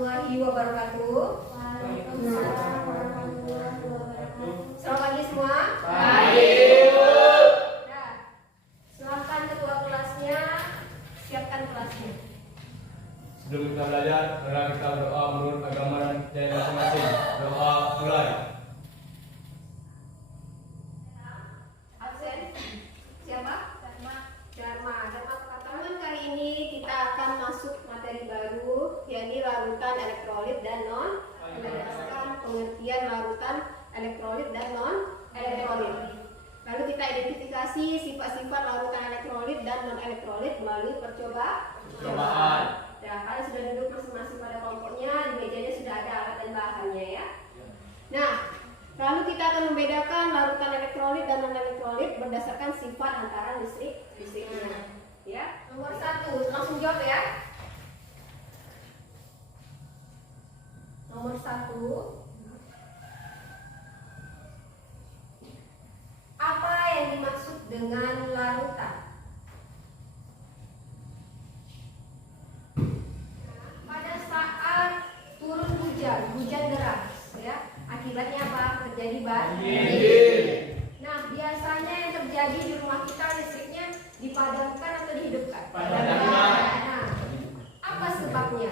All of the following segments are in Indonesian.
warahmatullahi wabarakatuh. Waalaikumsalam warahmatullahi wabarakatuh. Selamat pagi semua. Pagi. Nah, silakan ketua kelasnya siapkan kelasnya. Sebelum kita belajar, mari kita berdoa menurut agama dan nilai masing-masing. Doa mulai. Absen? Siapa? Dharma. Teman-teman, kali ini kita akan masuk materi baru, yakni larutan elektrolit dan non. Berdasarkan pengertian larutan elektrolit dan non elektrolit. Lalu kita identifikasi sifat-sifat larutan elektrolit dan non elektrolit melalui percobaan. Ya, kalian sudah duduk masing-masing pada kelompoknya, di mejanya sudah ada alat dan bahannya ya. Nah, lalu kita akan membedakan larutan elektrolit dan non elektrolit berdasarkan sifat antara listriknya. Ya, nomor 1, langsung jawab ya. Nomor 1, apa yang dimaksud dengan larutan? Pada saat turun hujan deras, ya, akibatnya apa? Terjadi banjir. Nah, biasanya yang terjadi di rumah kita listriknya dipadamkan atau dihidupkan? Padamkan. Nah, apa sebabnya?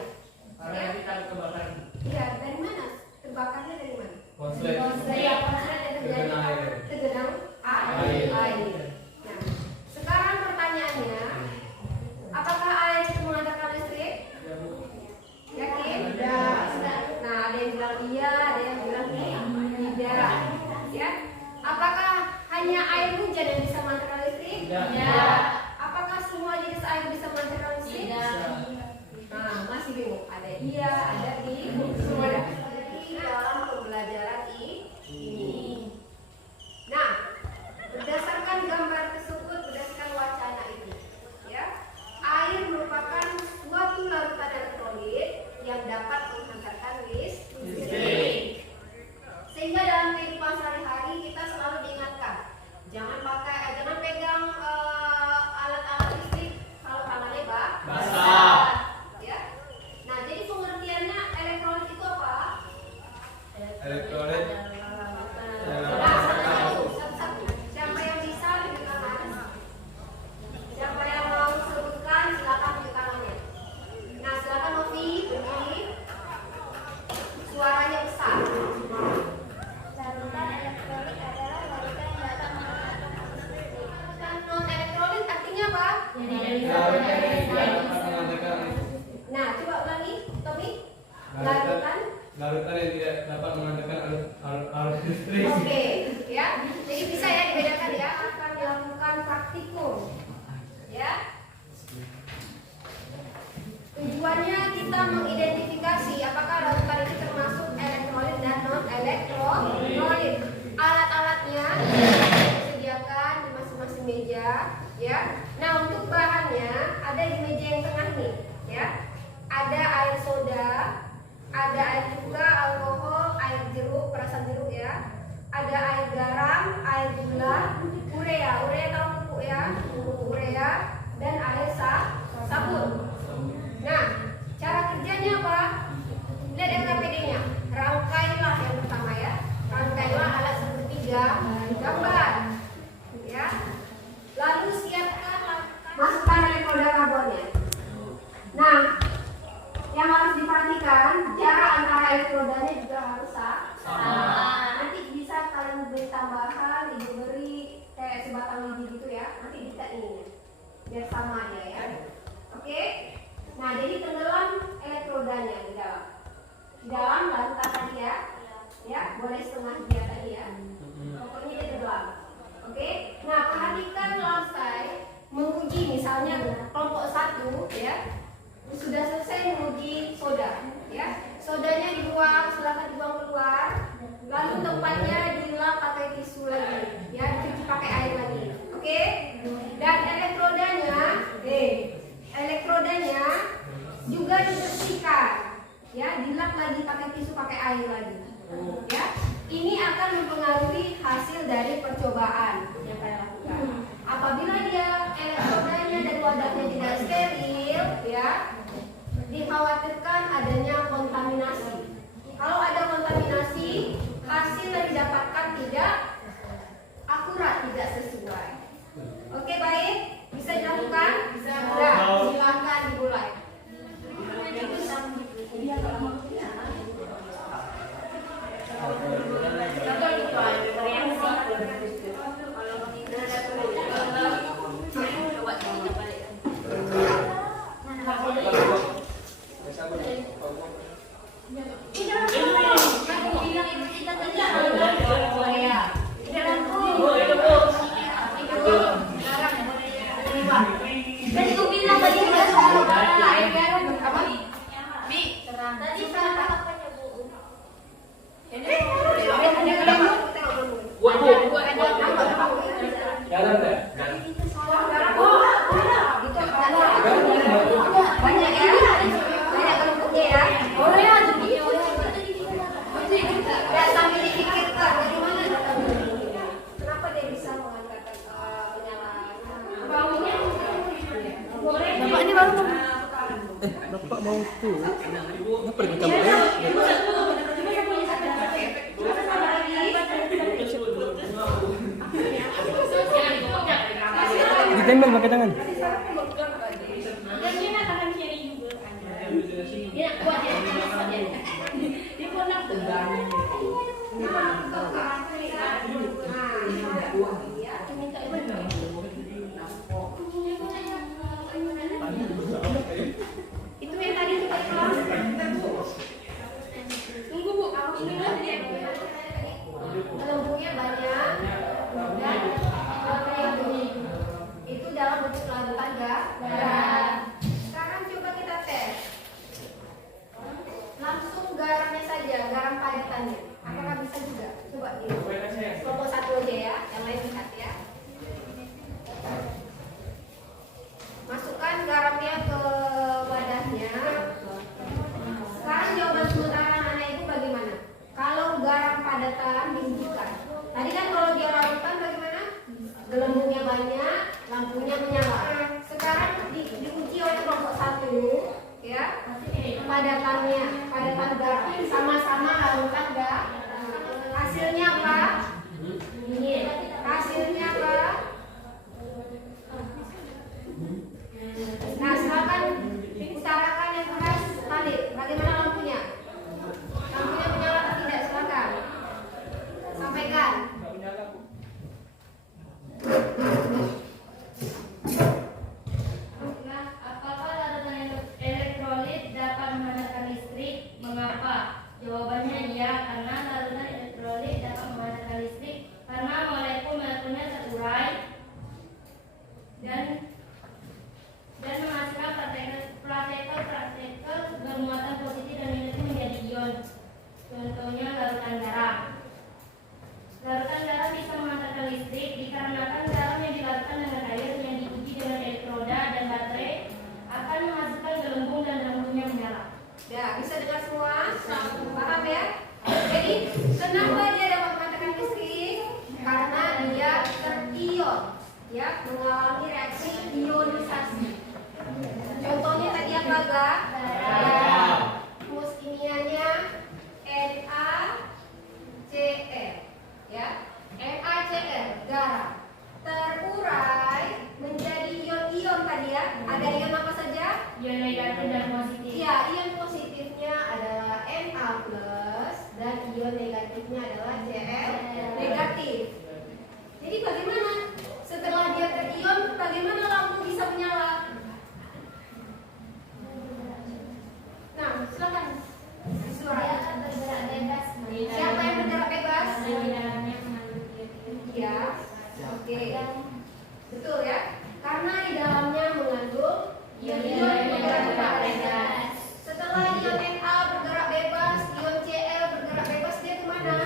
Karena kita kebakaran. Iya, dari mana? Terbakarnya dari mana? Konslet. Konslet yang terjadi tergenang air. Nah, sekarang pertanyaannya, apakah air itu menghantarkan listrik? Yakin? Nah, ada yang bilang iya, ada yang bilang tidak. Ya, apakah hanya air hujan yang bisa menghantarkan listrik? Tidak. Apakah semua jenis air bisa menghantarkan listrik? Nah, masih bingung. Ada iya, ada semua ada di dalam pembelajaran ini. Nah, berdasarkan gambar tersebut, berdasarkan wacana ini, ya, air merupakan suatu larutan elektrolit yang dapat menghantarkan listrik. Sehingga dalam kehidupan sehari-hari kita selalu diingatkan, jangan pegang alat-alat listrik kalau tangannya basah. Ya. Nah, jadi pengertiannya elektrolit itu apa? Elektrolit. Satu-satu. Siapa yang bisa tunjuk tangan? Siapa yang mau sebutkan silakan tunjuk tangannya. Nah, silakan Novi, suaranya besar. Larutan elektrolit adalah larutan yang dapat menghantarkan listrik. Dan non elektrolit artinya apa? Nah, coba ulangi, Tommy. Larutan. Larutan yang tidak dapat menghantarkan arus listrik. Oke, ya. Jadi bisa ya dibedakan ya. Akan dilakukan praktikum. Ya. Tujuannya kita mengidentifikasi apakah larutan itu termasuk elektrolit dan non elektrolit. Alat-alatnya disediakan di masing-masing meja, ya. Nah, untuk bahannya ada di meja yang tengah nih, ya. Ada air soda, ada air juga alkohol, air jeruk, perasan jeruk ya. Ada air garam, air gula, urea tahu pupuk ya, pupuk urea, dan air sabun. Nah, cara kerjanya apa? Lihat LKPD-nya. Rangkailah yang pertama ya. Rangkailah alat seperti gambar. Ya. Lalu siapkan masukkan elektroda karbonnya. Nah, yang harus diperhatikan jarak antara elektrodanya juga harus sama. Nanti bisa kalian beri tambahan, ibu beri kayak sebatang lidi gitu ya. Nanti bisa ini biar sama aja ya. Oke. Nah, jadi tenggelam elektrodanya di dalam. Di dalam larutan tadi ya. Ya, boleh setengah dia tadi ya. Pokoknya dia tenggelam. Oke. Nah, perhatikan selesai menguji misalnya kelompok 1 ya. Sudah selesai menguji soda ya. Sodanya dibuang, silakan dibuang keluar. Lalu tempatnya dilap pakai tisu lagi ya, dicuci pakai air lagi. Oke? Dan elektrodanya juga dibersihkan ya, dilap lagi pakai tisu, pakai air lagi ya. Ini akan mempengaruhi hasil dari percobaan yang kalian lakukan. Apabila dia elektrodanya dan wadahnya tidak steril ya, dikhawatirkan adanya kontaminasi didapatkan tidak akurat, tidak sesuai. Oke, baik. Bisa dilakukan? Bisa. Silakan dimulai. Banyak ya, banyak bentuknya ya. Ya, sambil dipikirkan bagaimana kenapa dia bisa mengatakan penyalahan. Bapak ini baru Bapak mau tuh apa dengan kamu ditembel pakai tangan. Itu yang tadi kita kelas. Tunggu Bu, gelembungnya banyak dan itu dalam bentuk larutan enggak? Sekarang coba kita tes. Langsung garamnya saja, garam padatannya. Apakah bisa juga? Coba di kelompok satu aja ya, yang lain lihat ya. Masukkan garamnya ke wadahnya. Sekarang jawaban sementara anak ibu bagaimana? Kalau garam padatan dihidupkan. Tadi kan kalau dia larutan bagaimana? Gelembungnya banyak, lampunya menyala. Sekarang diuji oleh kelompok satu, ya. Padatannya, padatan garam sama-sama larutan enggak? Hasilnya apa? Hasilnya apa? Nah, silakan utarakan yang keras balik. Bagaimana lampunya? Lampunya menyala atau tidak? Silakan. Sampaikan. Nah, apakah larutan elektrolit dapat menghantarkan listrik? Mengapa? Jawabannya iya, karena larutan elektrolit dapat menghantarkan listrik karena molekul-molekulnya terurai dan menghasilkan partikel bermuatan positif dan negatif menjadi ion. Contohnya larutan garam. Larutan garam bisa menghantarkan listrik dikarenakan garam yang dilarutkan dengan air yang diuji dengan elektroda dan baterai akan menghasilkan gelembung dan gelembungnya menyala. Ya, bisa dengar semua? Paham ya? Jadi, kenapa dia dapat menghantarkan listrik? Karena dia terion, ya, mengalami reaksi ionisasi. Contohnya tadi apa, Ga? Rumus kimianya NaCl, ya. NaCl, garam, terurai menjadi ion-ion tadi ya. Ada ion apa saja? Ion negatif dan positif. Iya, ion positifnya adalah Na plus dan ion negatifnya adalah Cl negatif. Jadi bagaimana? Setelah dia terion, bagaimana lampu bisa menyala? Nah, silakan. Suara. Siapa yang bergerak bebas? Iya. Oke. Betul ya? Karena di dalamnya mengandung ion bergerak bebas. Setelah ion Na bergerak bebas, ion Cl bergerak bebas, dia kemana?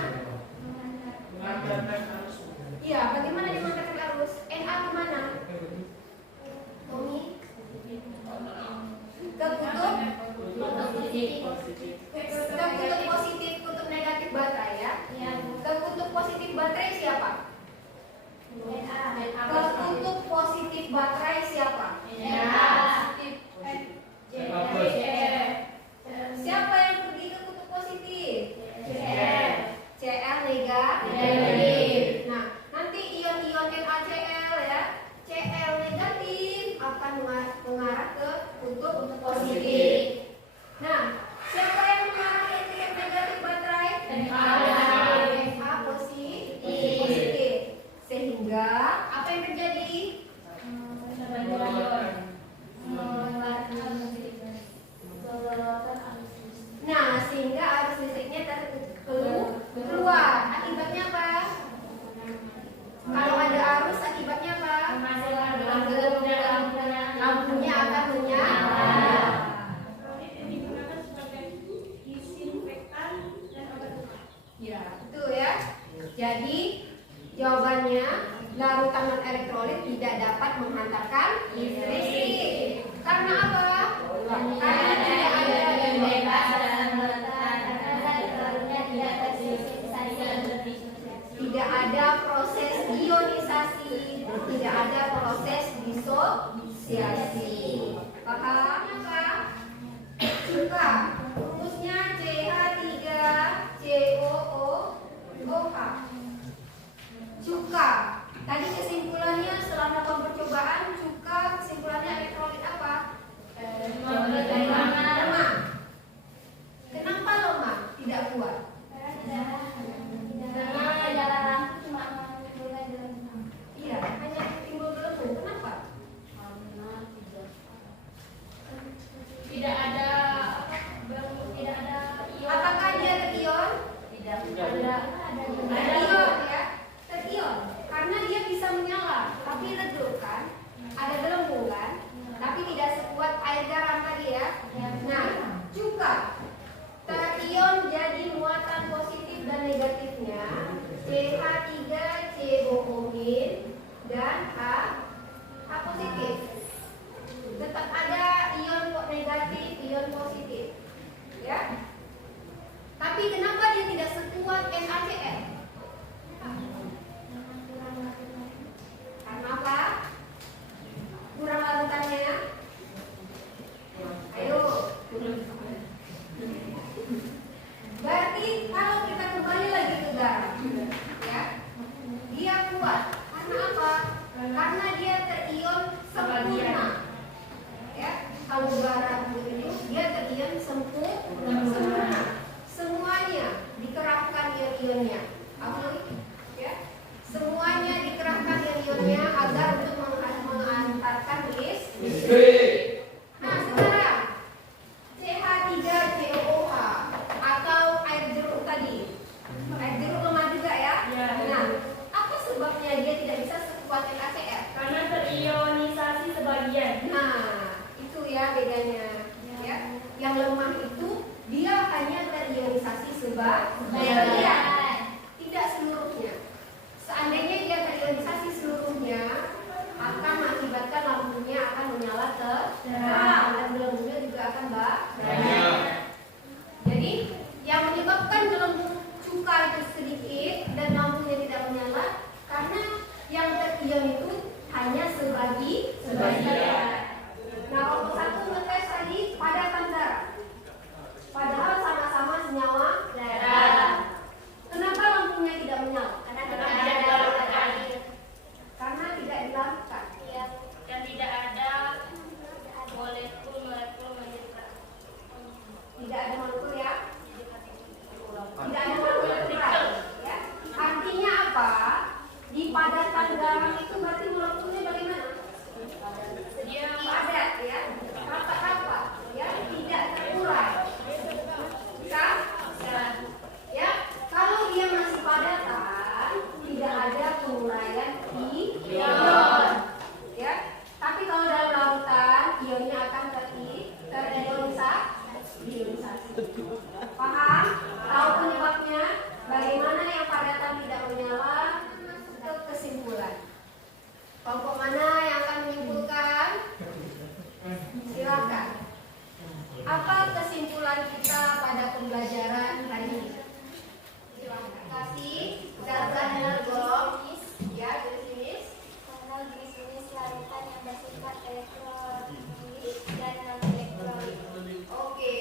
Iya, bagaimana dia menghantarkan arus? Na kemana? Tommy? Ke kutub positif, kutub negatif baterai ya. Ke kutub positif baterai siapa? Ke kutub positif baterai siapa? Siapa yang pergi ke kutub positif? Cl negatif. Nah, sehingga arus listriknya keluar. Akibatnya apa? Kalau ada arus, akibatnya apa? Lampunya akan menyala. Ya, betul ya. Jadi jawabannya larutan non elektrolit tidak dapat menghantarkan listrik. Karena apa? Karena tidak ada tidak ada proses ionisasi, tidak ada proses disosiasi. Paham apa? Cuka, rumusnya CH3COOH. Cuka. Tadi kesimpulannya setelah melakukan percobaan, cuka kesimpulannya elektrolit apa? Lemah. Kenapa lemah? Tidak kuat. Iya, hanya timbul gelembung. Kenapa? Tidak ada ion. Apakah dia terion? Tidak Terion ya, terion. Karena dia bisa menyala, tapi redup kan? Ada gelembung kan? Tapi tidak sekuat air garam tadi ya. Nah, cuka. Terion jadi muatan positif dan negatifnya CH3COO- dan H positif. Tetap ada ion negatif, ion positif. Ya. Tapi kenapa dia tidak sekuat NaCl? Karena apa? Kurang larutannya. Ayo. Berarti kalau kita kembali lagi ke garam, ya, dia kuat. Karena apa? Karena dia terion sempurna. Ya, kalau garam itu dia terion sempurna. Semuanya dikerahkan ion-ionnya. Apa? Ya, semuanya dikerahkan ion-ionnya agar untuk mengantarkan listrik. Nah, sekarang CH3COOH atau air jeruk tadi. Air jeruk lemah juga ya? Ya. Nah, apa sebabnya dia tidak bisa sekuat NaCl? Karena terionisasi sebagian. Nah, itu ya bedanya. Ya. Yang lemah itu dia hanya terionisasi sebagian, tidak seluruhnya. Seandainya dia terionisasi seluruhnya, akan mengakibatkan lampunya akan menyala terang dan gelembungnya juga akan banyak. Jadi yang menyebabkan gelembung cuka itu sedikit dan lampunya tidak menyala karena yang terion itu hanya sebagian. Nah, kelompok satu ngetes tadi padatan darah. Padahal sama-sama senyawa darah. Kenapa lampunya tidak menyala? Karena tidak dilarutkan. Karena tidak dilarutkan. Dan tidak ada molekul menyebar. Tidak ada molekul ya. Tidak ada molekul elektrolit, ya. Artinya apa? Di padatan garam itu berarti molekulnya bagaimana? Dia Padat ya, rapat-rapat ya, tidak terurai. Bisa? Ya, kalau dia masih padatan, tidak ada penguraian ion. Ya, tapi kalau dalam larutan, ionnya akan terionisasi. Paham? Tahu penyebabnya? Bagaimana yang padatan tidak menyala? Itu kesimpulan. Kelompok mana yang akan menyimpulkan? Silakan. Apa kesimpulan kita pada pembelajaran hari ini? Silakan. Kasih zat-zat energon. Ya, jenis-jenis. Mengenal jenis-jenis larutan yang bersifat elektrolit dan non-elektrolit. Oke.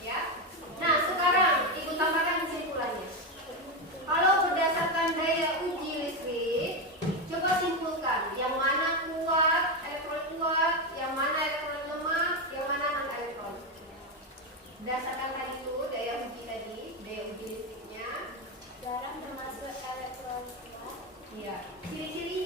Ya. Nah, sekarang Ibu tambahkan kesimpulannya. Kalau berdasarkan daya uji listrik, coba simpulkan yang mana kuat, elektrolit kuat, yang mana elektrolit lemah, yang mana non elektrolit. Berdasarkan tadi itu daya uji listriknya. Garam termasuk elektrolit kuat. Iya. Ciri-cirinya